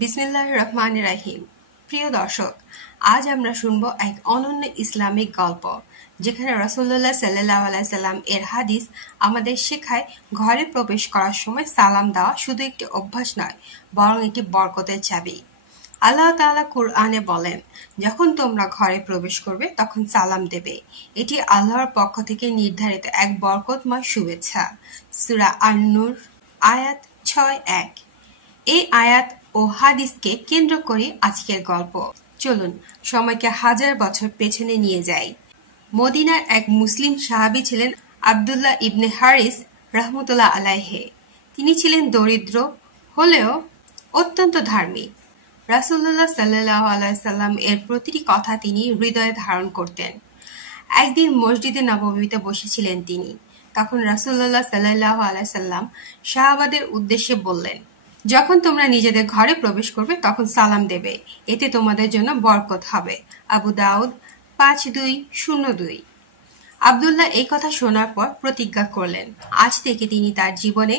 বিসমিল্লাহির রহমানির রহিম। প্রিয় দর্শক, আজ আমরা শুনব এক অনন্য ইসলামিক গল্প, যেখানে রাসূলুল্লাহ সাল্লাল্লাহু আলাইহি সাল্লাম এর হাদিস আমাদের শেখায় ঘরে প্রবেশ করার সময় সালাম দেওয়া শুধু একটি অভ্যাস নয়, বরং একটি বরকতের চাবি। আল্লাহ তাআলা কুরআনে বলেন, যখন তোমরা ঘরে প্রবেশ করবে তখন সালাম দেবে। এটি আল্লাহর পক্ষ থেকে নির্ধারিত এক বরকতময় শুভেচ্ছা। সূরা আন-নূর আয়াত ৬-১। এই আয়াত ও হাদিসকে কেন্দ্র করে আজকের গল্প। চলুন সময়কে হাজার বছর পেছনে নিয়ে যাই। মদিনার এক মুসলিম সাহাবী ছিলেন আব্দুল্লাহ ইবনে হারিস রাহমাতুল্লাহ আলাইহি। তিনি ছিলেন দরিদ্র হলেও অত্যন্ত ধার্মিক। রাসূলুল্লাহ সাল্লাল্লাহু আলাইহি সাল্লাম এর প্রতিটি কথা তিনি হৃদয়ে ধারণ করতেন। একদিন মসজিদে নববীতে বসেছিলেন তিনি। তখন রাসূলুল্লাহ সাল্লাল্লাহু আলাইহি সাল্লাম সাহাবাদের উদ্দেশ্যে বললেন, যখন তোমরা নিজেদের ঘরে প্রবেশ করবে তখন সালাম দেবে, এতে তোমাদের জন্য বরকত হবে। আবু দাউদ ৫২০২। আব্দুল্লাহ এই কথা শোনার পর প্রতিজ্ঞা করলেন, আজ থেকে তিনি তার জীবনে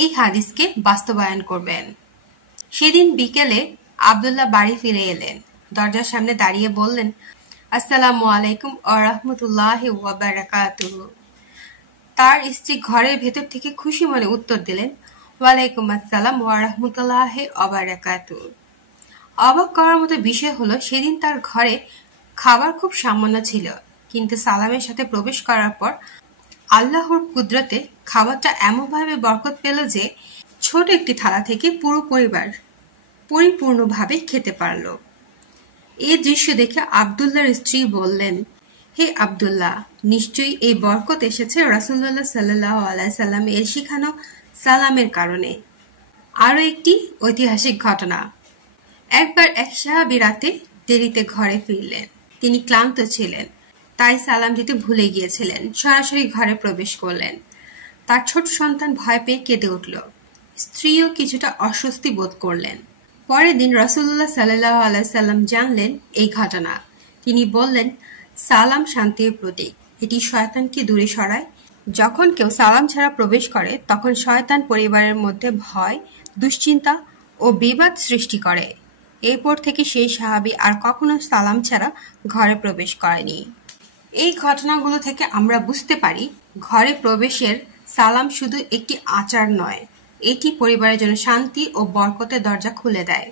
এই হাদিসকে বাস্তবায়ন করবেন। সেদিন বিকেলে আব্দুল্লাহ বাড়ি ফিরে এলেন। দরজার সামনে দাঁড়িয়ে বললেন, আসসালামু আলাইকুম ওয়া রাহমাতুল্লাহি ওয়া বারাকাতুহু। তার স্ত্রী ঘরের ভেতর থেকে খুশি মনে উত্তর দিলেন, ওয়ালাইকুম আসসালাম ওয়া রাহমাতুল্লাহি ওয়া বারাকাতুহু। অবাক করার মতো বিষয় হলো, সেদিন তার ঘরে খাবার খুব সামান্য ছিল, কিন্তু সালামের সাথে প্রবেশ করার পর আল্লাহর কুদরতে খাবারটা এমনভাবে বরকত পেল যে ছোট একটি থালা থেকে পুরো পরিবার পরিপূর্ণভাবে খেতে পারল। এই দৃশ্য দেখে আব্দুল্লাহর স্ত্রী বললেন, হে আব্দুল্লাহ, নিশ্চয়ই এই বরকত এসেছে রাসূলুল্লাহ সাল্লাল্লাহু আলাইহি সাল্লাম এর শিখানো সালামের কারণে। আরো একটি ঐতিহাসিক ঘটনা। একবার এক সাহাবী রাতে দেরিতে ঘরে ফিরলেন। তিনি ক্লান্ত ছিলেন, তাই সালাম দিতে ভুলে গিয়েছিলেন। সরাসরি ঘরে প্রবেশ করলেন। তার ছোট সন্তান ভয় পেয়ে কেঁদে উঠল। স্ত্রীও কিছুটা অস্বস্তি বোধ করলেন। পরের দিন রাসূলুল্লাহ সাল্লাল্লাহু আলাইহি সাল্লাম জানলেন এই ঘটনা। তিনি বললেন, সালাম শান্তির প্রতীক, এটি শয়তানকে দূরে সরায়। যখন কেউ সালাম ছাড়া প্রবেশ করে তখন শয়তান পরিবারের মধ্যে ভয়, দুশ্চিন্তা ও বিবাদ সৃষ্টি করে। এরপর থেকে সেই সাহাবী আর কখনো সালাম ছাড়া ঘরে প্রবেশ করেনি। এই ঘটনাগুলো থেকে আমরা বুঝতে পারি, ঘরে প্রবেশের সালাম শুধু একটি আচার নয়, এটি পরিবারের জন্য শান্তি ও বরকতের দরজা খুলে দেয়।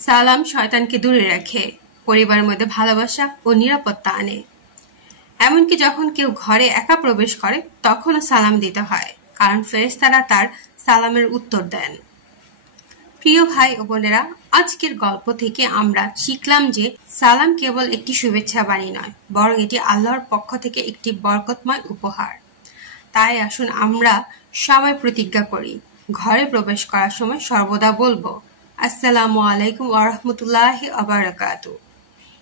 সালাম শয়তানকে দূরে রাখে, পরিবারের মধ্যে ভালোবাসা ও নিরাপত্তা আনে। এমনকি যখন কেউ ঘরে একা প্রবেশ করে তখনও সালাম দিতে হয়, কারণ ফেরেশতারা তার সালামের উত্তর দেন। প্রিয় ভাই ও বোনেরা, আজকের গল্প থেকে আমরা শিখলাম যে সালাম কেবল একটি শুভেচ্ছা বাণী নয়, বরং এটি আল্লাহর পক্ষ থেকে একটি বরকতময় উপহার। তাই আসুন আমরা সবাই প্রতিজ্ঞা করি, ঘরে প্রবেশ করার সময় সর্বদা বলবো, আসসালামু আলাইকুম ওয়া রাহমাতুল্লাহি ওয়া বারাকাতুহু।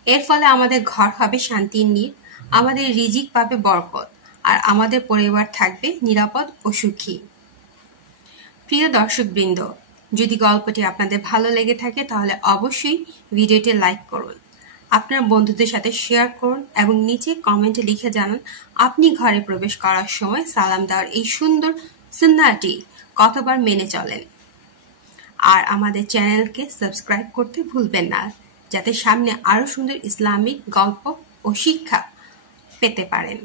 এর ফলে আমাদের ঘর হবে শান্তির নীড়, আমাদের রিজিক পাবে বরকত, আর আমাদের পরিবার থাকবে নিরাপদ ও সুখী। প্রিয় দর্শকবৃন্দ, যদি গল্পটি আপনাদের ভালো লেগে থাকে তাহলে অবশ্যই ভিডিওটি লাইক করুন, আপনার বন্ধুদের সাথে শেয়ার করুন এবং নিচে কমেন্টে লিখে জানান আপনি ঘরে প্রবেশ করার সময় সালাম দেওয়ার এই সুন্দর সুন্নাহটি কতবার মেনে চলেন। আর আমাদের চ্যানেলকে সাবস্ক্রাইব করতে ভুলবেন না, যাতে সামনে আরো সুন্দর ইসলামিক গল্প ও শিক্ষা পেতে পারেন।